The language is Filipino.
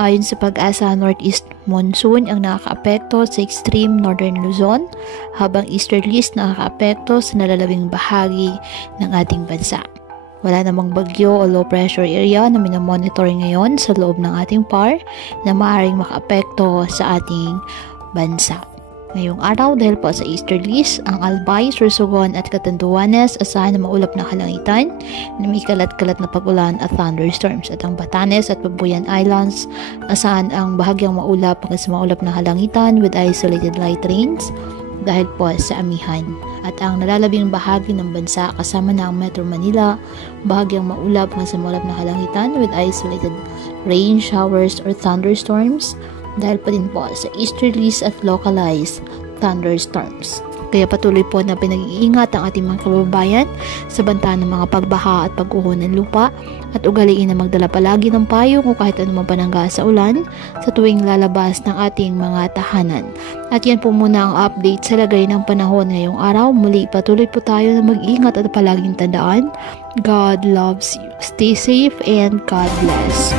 Ayon sa pag-asa, northeast monsoon ang nakakaapekto sa extreme northern Luzon, habang easterlies nakakaapekto sa nalalabing bahagi ng ating bansa. Wala namang bagyo o low pressure area na minamonitor ngayon sa loob ng ating PAR na maaaring makaapekto sa ating bansa. Ngayong araw, dahil po sa easterlies, ang Albay, Sorsogon at Catanduanes asahan na maulap na kalangitan na may kalat-kalat na pag-ulan at thunderstorms, at ang Batanes at Babuyan Islands asahan ang bahagyang maulap hanggang sa maulap na kalangitan with isolated light rains dahil po sa amihan. At ang nalalabing bahagi ng bansa kasama na ang Metro Manila, bahagyang maulap hanggang sa maulap na kalangitan with isolated rain showers or thunderstorms dahil pa din po sa easterlies at localized thunderstorms. Kaya patuloy po na pinag-iingat ang ating mga kababayan sa banta ng mga pagbaha at pag-uho ng lupa, at ugaliin na magdala palagi ng payong o kahit anumang panangga sa ulan sa tuwing lalabas ng ating mga tahanan. At yan po muna ang update sa lagay ng panahon ngayong araw. Muli patuloy po tayo na mag-ingat at palaging tandaan, God loves you. Stay safe and God bless.